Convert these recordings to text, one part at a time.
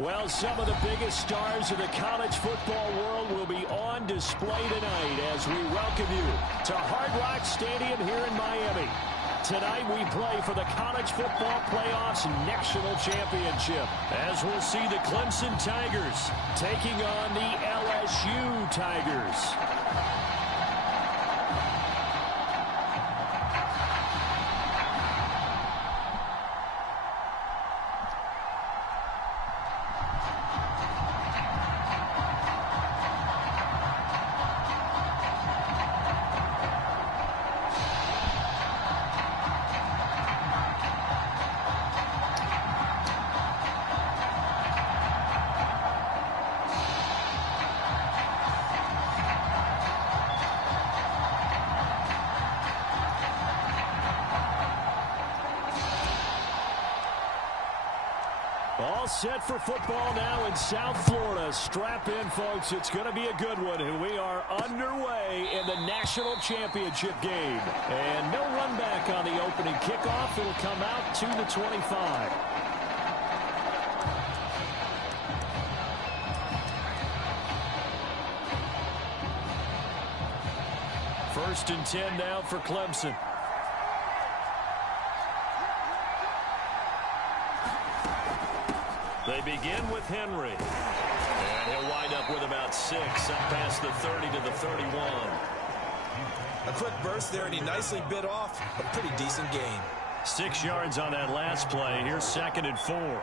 Well, some of the biggest stars of the college football world will be on display tonight as we welcome you to Hard Rock Stadium here in Miami. Tonight we play for the College Football Playoffs National Championship, as we'll see the Clemson Tigers taking on the LSU Tigers. All set for football now in South Florida. Strap in, folks. It's going to be a good one. And we are underway in the national championship game. And no run back on the opening kickoff. It'll come out to the 25. First and 10 now for Clemson. They begin with Henry. And he'll wind up with about 6 up past the 30 to the 31. A quick burst there, and he nicely bit off a pretty decent gain. 6 yards on that last play. Here's 2nd and 4.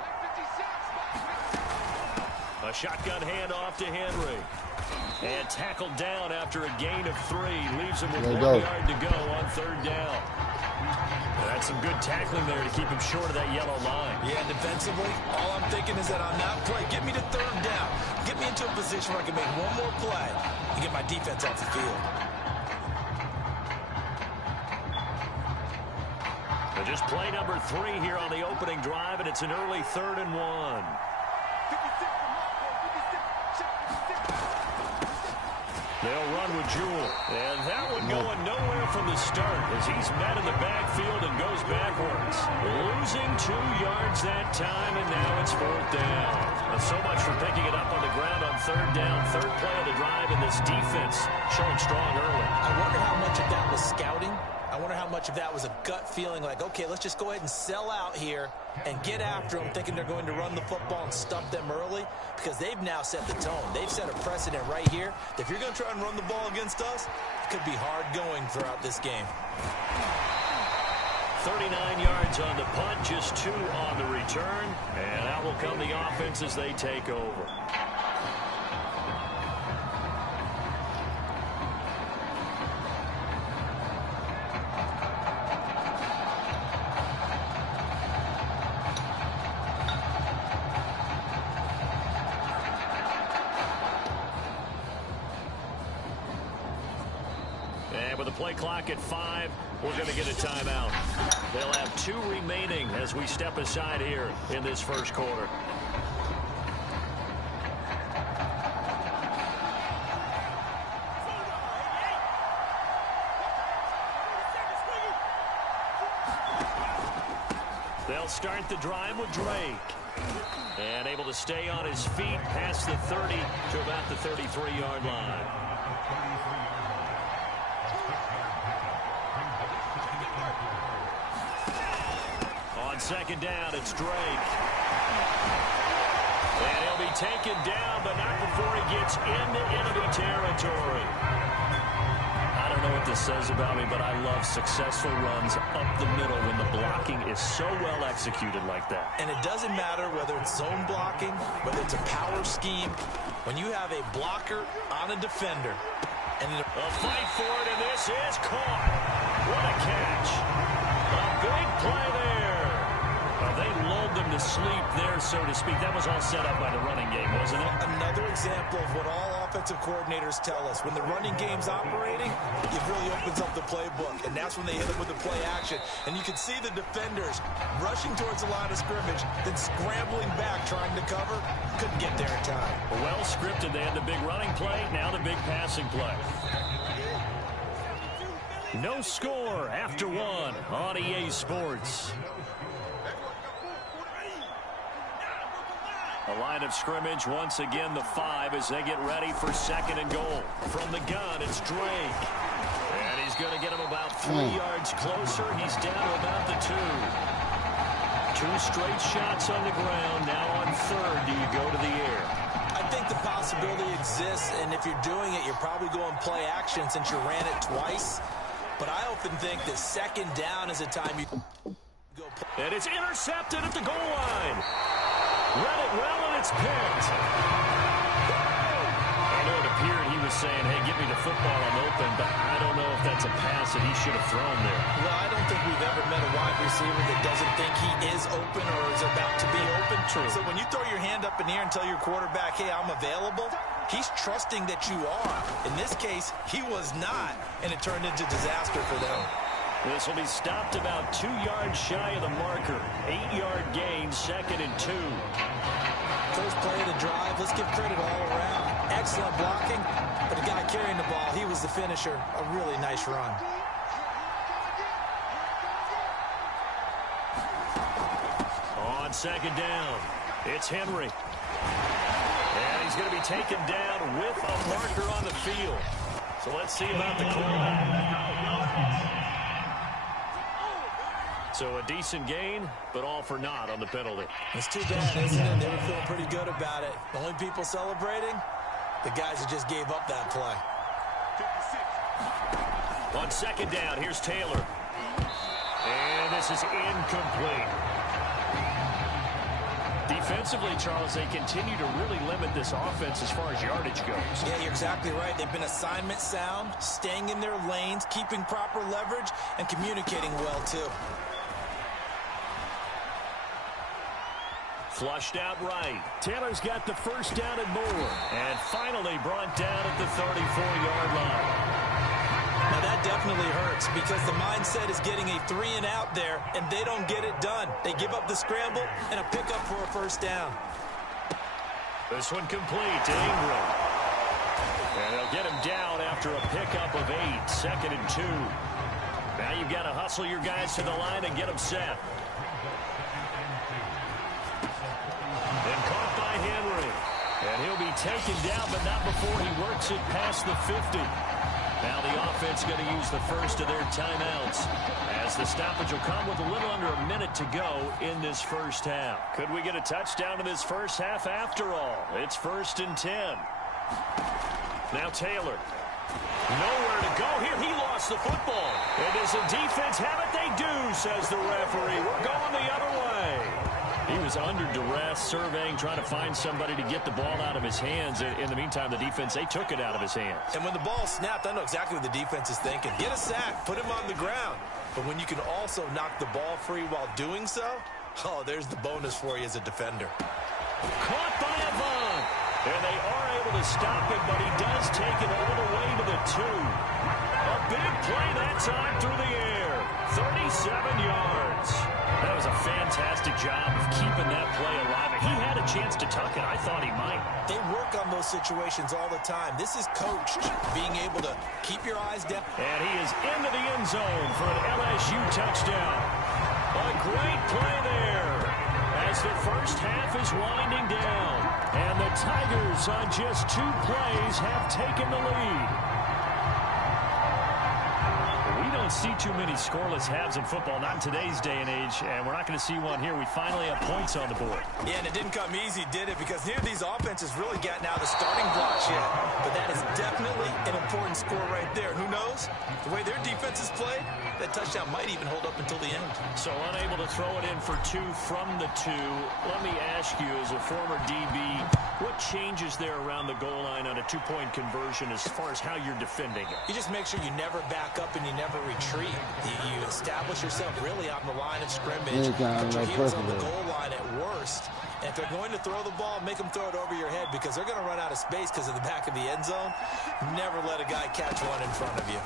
A shotgun handoff to Henry. And tackled down after a gain of 3. Leaves him with 1 yard to go on 3rd down. That's some good tackling there to keep him short of that yellow line. Yeah, defensively, all I'm thinking is that on that play, get me to 3rd down. Get me into a position where I can make one more play and get my defense off the field. So just play number 3 here on the opening drive, and it's an early 3rd and 1. They'll run with Jewell. And that one going nowhere from the start as he's met in the backfield and goes backwards. Losing 2 yards that time, and now it's 4th down. And so much for picking it up on the ground on 3rd down. 3rd play of the drive, and this defense showing strong early. I wonder how much of that was scouting. I wonder how much of that was a gut feeling like, okay, let's just go ahead and sell out here and get after them, thinking they're going to run the football and stump them early, because they've now set the tone. They've set a precedent right here that if you're going to try and run the ball against us, it could be hard going throughout this game. 39 yards on the punt, just 2 on the return, and out will come the offense as they take over. With the play clock at 5, we're going to get a timeout. They'll have 2 remaining as we step aside here in this first quarter. They'll start the drive with Drake. And able to stay on his feet past the 30 to about the 33-yard line. On 2nd down, it's Drake. And he'll be taken down, but not before he gets into enemy territory. I don't know what this says about me, but I love successful runs up the middle when the blocking is so well executed like that. And it doesn't matter whether it's zone blocking, whether it's a power scheme. When you have a blocker on a defender, and a fight for it, and this is caught. What a catch. A big play there. Well, they lulled them to sleep there, so to speak. That was all set up by the running game, wasn't it? Another example of what all offensive coordinators tell us. When the running game's operating, it really opens up the playbook, and that's when they hit them with the play action. And you can see the defenders rushing towards the line of scrimmage, then scrambling back, trying to cover. Couldn't get there in time. Well scripted. They had the big running play, now the big passing play. No score after 1 on EA Sports. A line of scrimmage, once again the 5 as they get ready for 2nd and goal. From the gun, it's Drake. And he's going to get him about 3 yards closer. He's down to about the 2. 2 straight shots on the ground. Now on 3rd, do you go to the air? I think the possibility exists, and if you're doing it, you're probably going play action since you ran it twice. But I often think that 2nd down is a time you go play. And it's intercepted at the goal line. Read it well, and it's picked. I know it appeared he was saying, hey, give me the football, I'm open, but I don't know if that's a pass that he should have thrown there. Well, I don't think we've ever met a wide receiver that doesn't think he is open or is about to be open. True. So when you throw your hand up in the air and tell your quarterback, hey, I'm available, he's trusting that you are. In this case, he was not, and it turned into disaster for them. This will be stopped about 2 yards shy of the marker. 8-yard gain, 2nd and 2. First play of the drive, let's give credit all around. Excellent blocking, but the guy carrying the ball, he was the finisher. A really nice run. On 2nd down, it's Henry. And he's going to be taken down with a marker on the field. So let's see about the call. So a decent gain, but all for naught on the penalty. It's too bad, isn't it? They were feeling pretty good about it. The only people celebrating, the guys who just gave up that play. On 2nd down, here's Taylor. And this is incomplete. Defensively, Charles, they continue to really limit this offense as far as yardage goes. Yeah, you're exactly right. They've been assignment sound, staying in their lanes, keeping proper leverage, and communicating well, too. Flushed out right. Taylor's got the first down and more. And finally brought down at the 34-yard line. Now, that definitely hurts because the mindset is getting a 3-and-out there, and they don't get it done. They give up the scramble and a pickup for a first down. This one complete to Ingram. And they'll get him down after a pickup of 8, 2nd and 2. Now you've got to hustle your guys to the line and get them set. And caught by Henry. And he'll be taken down, but not before he works it past the 50. Now the offense going to use the first of their timeouts as the stoppage will come with a little under a minute to go in this first half. Could we get a touchdown in this first half after all? It's 1st and 10. Now Taylor. Nowhere to go here. He lost the football. And does the defense have it? They do, says the referee. We're going the other way. He was under duress, surveying, trying to find somebody to get the ball out of his hands. In the meantime, the defense, they took it out of his hands. And when the ball snapped, I know exactly what the defense is thinking. Get a sack, put him on the ground. But when you can also knock the ball free while doing so, oh, there's the bonus for you as a defender. Caught by Avant. And they are able to stop him, but he does take it all the way to the 2. A big play that time through the air. 37 yards. That was a fantastic job of keeping that play alive. He had a chance to tuck it. I thought he might. They work on those situations all the time. This is coached, being able to keep your eyes down. And he is into the end zone for an LSU touchdown. A great play there as the first half is winding down. And the Tigers on just 2 plays have taken the lead. We don't see too many scoreless halves in football, not in today's day and age, and we're not going to see one here. We finally have points on the board. Yeah, and it didn't come easy, did it? Because neither of these offenses really gotten out of the starting blocks yet. But that is definitely an important score right there. Who knows? The way their defense is played, that touchdown might even hold up until the end. So unable to throw it in for 2 from the 2. Let me ask you, as a former DB, what changes there around the goal line on a 2-point conversion as far as how you're defending it? You just make sure you never back up and you never retreat. You establish yourself really on the line of scrimmage. Put your heels on the goal line at worst. And if they're going to throw the ball, make them throw it over your head because they're going to run out of space because of the back of the end zone. Never let a guy catch one in front of you.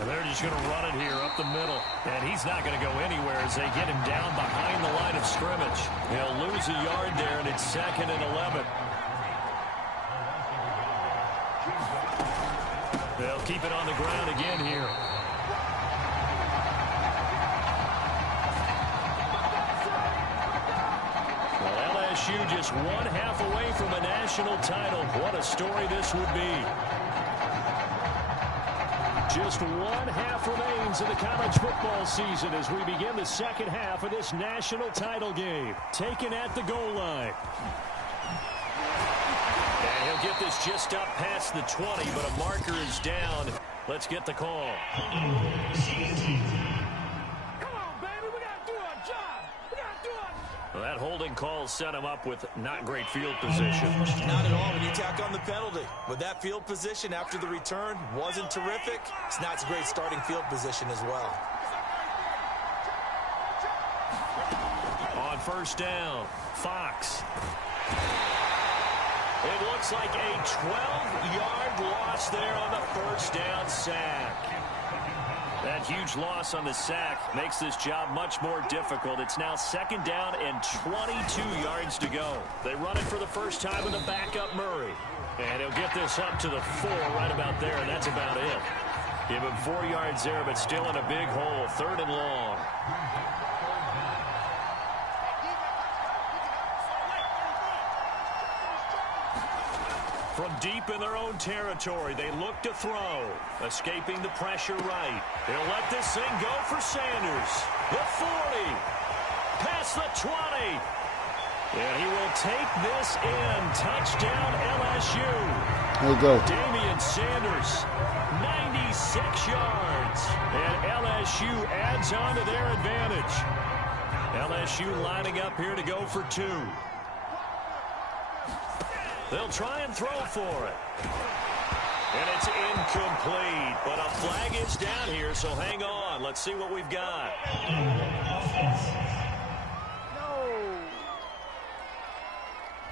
And they're just going to run it here up the middle. And he's not going to go anywhere as they get him down behind the line of scrimmage. He'll lose a yard there, and it's 2nd and 11. They'll keep it on the ground again here. Well, LSU just one half away from a national title. What a story this would be. Just one half remains in the college football season as we begin the second half of this national title game. Taken at the goal line. And he'll get this just up past the 20, but a marker is down. Let's get the call. Well, that holding call set him up with not great field position. Not at all when you tack on the penalty. With that field position after the return wasn't terrific. It's not a great starting field position as well. On first down, Fox. It looks like a 12-yard loss there on the first down sack. That huge loss on the sack makes this job much more difficult. It's now second down and 22 yards to go. They run it for the first time with a backup Murray. And he'll get this up to the 4 right about there, and that's about it. Give him 4 yards there, but still in a big hole. Third and long. From deep in their own territory, they look to throw. Escaping the pressure right. He'll let this thing go for Sanders. The 40. Past the 20. And he will take this in. Touchdown LSU. There you go. Damian Sanders, 96 yards. And LSU adds on to their advantage. LSU lining up here to go for 2. They'll try and throw for it. And it's incomplete. But a flag is down here, so hang on. Let's see what we've got.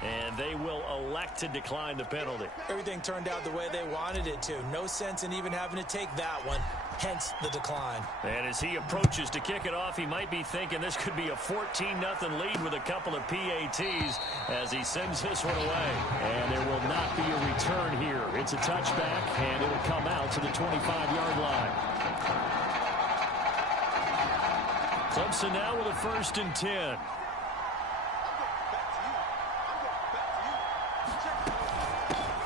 And they will elect to decline the penalty. Everything turned out the way they wanted it to. No sense in even having to take that one. Hence the decline. And as he approaches to kick it off, he might be thinking this could be a 14-0 lead with a couple of PATs as he sends this one away. And there will not be a return here. It's a touchback, and it will come out to the 25-yard line. Clemson now with a 1st and 10.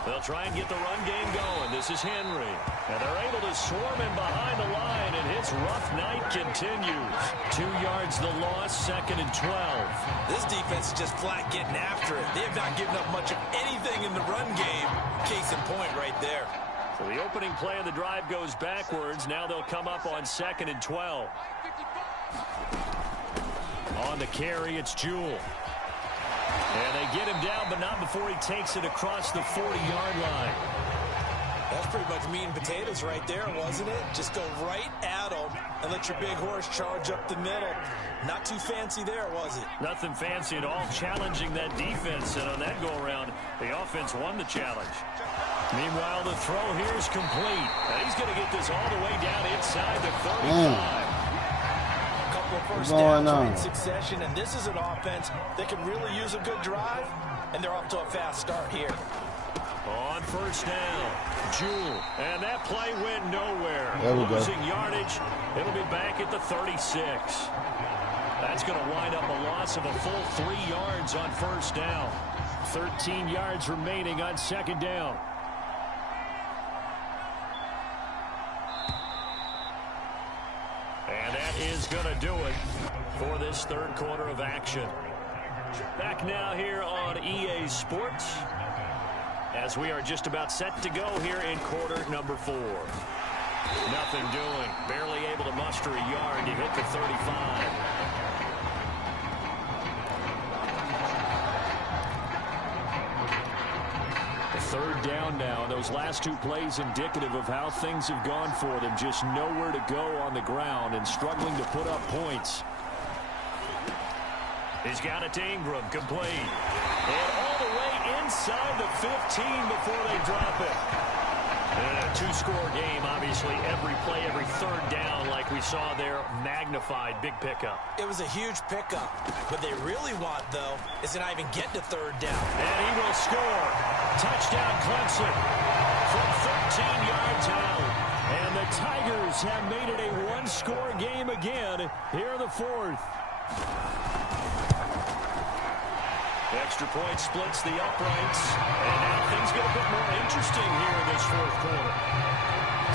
They'll try and get the run game going. This is Henry. And they're able to swarm him behind the line, and his rough night continues. 2 yards the loss, 2nd and 12. This defense is just flat getting after it. They have not given up much of anything in the run game. Case in point right there. So the opening play of the drive goes backwards. Now they'll come up on 2nd and 12. On the carry, it's Jewell. And they get him down, but not before he takes it across the 40-yard line. That's pretty much meat and potatoes right there, wasn't it? Just go right at him and let your big horse charge up the middle. Not too fancy there, was it? Nothing fancy at all, challenging that defense. And on that go-around, the offense won the challenge. Meanwhile, the throw here is complete. And he's going to get this all the way down inside the 35. First downs in succession, and this is an offense that can really use a good drive, and they're off to a fast start here. On first down, Jewell, and that play went nowhere. There we go. Losing yardage, it'll be back at the 36. That's going to wind up a loss of a full 3 yards on first down. 13 yards remaining on second down. And that is going to do it for this third quarter of action. Back now here on EA Sports as we are just about set to go here in quarter number 4. Nothing doing. Barely able to muster a yard to hit the 35. Third down now. Those last 2 plays indicative of how things have gone for them. Just nowhere to go on the ground and struggling to put up points. He's got it to Ingram, complete. And all the way inside the 15 before they drop it. And a 2-score game, obviously. Every play, every third down, like we saw there, magnified. Big pickup. It was a huge pickup. What they really want, though, is to not even get to third down. And he will score. Touchdown, Clemson. From 13 yards out. And the Tigers have made it a 1-score game again here in the 4th. Extra point splits the uprights. And now things get a bit more interesting here in this fourth quarter.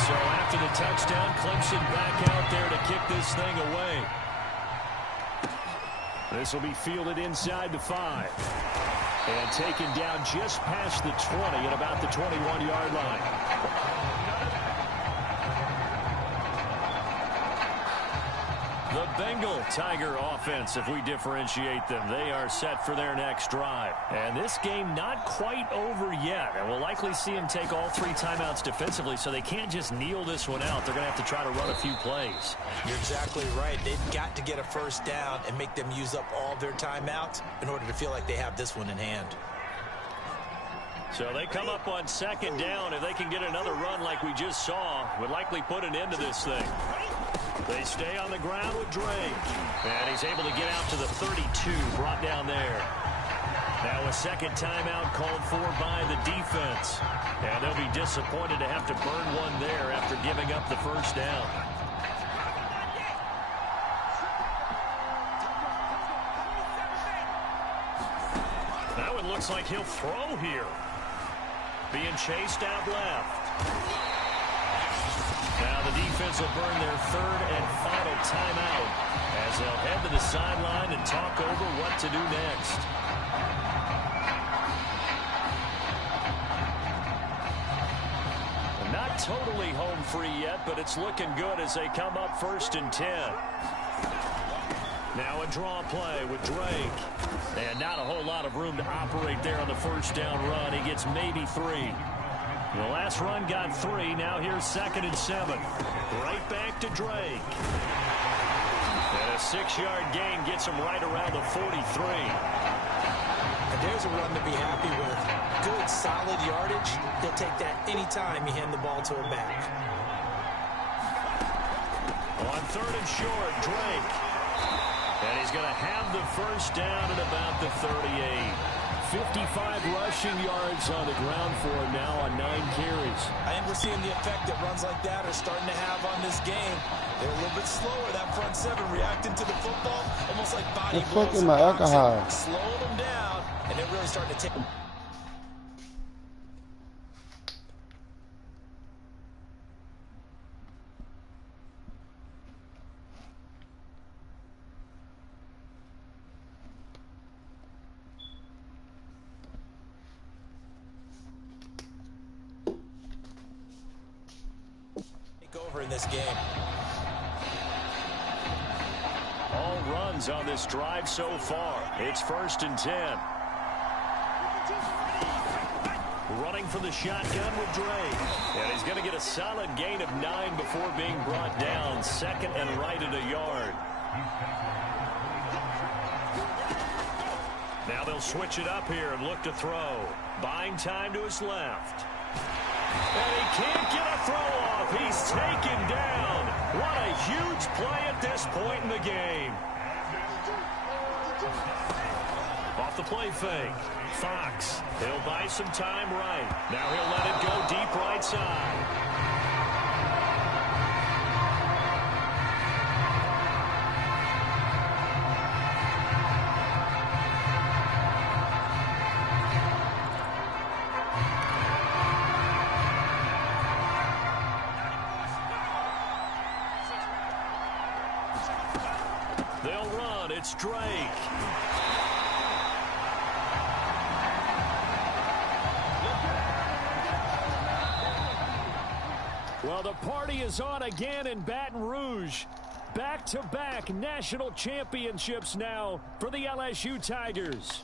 So after the touchdown, Clemson back out there to kick this thing away. This will be fielded inside the 5. And taken down just past the 20 at about the 21-yard line. The Bengal Tiger offense, if we differentiate them, they are set for their next drive. And this game not quite over yet. And we'll likely see them take all 3 timeouts defensively, so they can't just kneel this one out. They're going to have to try to run a few plays. You're exactly right. They've got to get a first down and make them use up all their timeouts in order to feel like they have this one in hand. So they come up on second down. If they can get another run like we just saw, would likely put an end to this thing. They stay on the ground with Drake. And he's able to get out to the 32, brought down there. Now a second timeout called for by the defense. And they'll be disappointed to have to burn one there after giving up the first down. That one looks like he'll throw here. Being chased out left. Now the defense will burn their third and final timeout as they'll head to the sideline and talk over what to do next. Not totally home free yet, but it's looking good as they come up 1st and 10. Now a draw play with Drake. And not a whole lot of room to operate there on the first down run. He gets maybe 3. The last run got 3. Now here's 2nd and 7. Right back to Drake. And a 6-yard gain gets him right around the 43. And there's a run to be happy with. Good, solid yardage. He'll take that anytime you hand the ball to him back. On 3rd and short, Drake. And he's going to have the first down at about the 38. 55 rushing yards on the ground for him now on 9 carries. I think we're seeing the effect that runs like that are starting to have on this game. They're a little bit slower, that front 7, reacting to the football, almost like body blows. Slow them down, and they're really starting to take them. Over in this game. All runs on this drive so far. It's 1st and 10. Running from the shotgun with Drake. And he's going to get a solid gain of 9 before being brought down. 2nd and right at a yard. Now they'll switch it up here and look to throw. Buying time to his left. And he can't get a throw off. He's taken down. What a huge play at this point in the game. Off the play fake. Fox. He'll buy some time right. Now he'll let it go deep right side. They'll run. It's Drake. Well, the party is on again in Baton Rouge. Back-to-back national championships now for the LSU Tigers.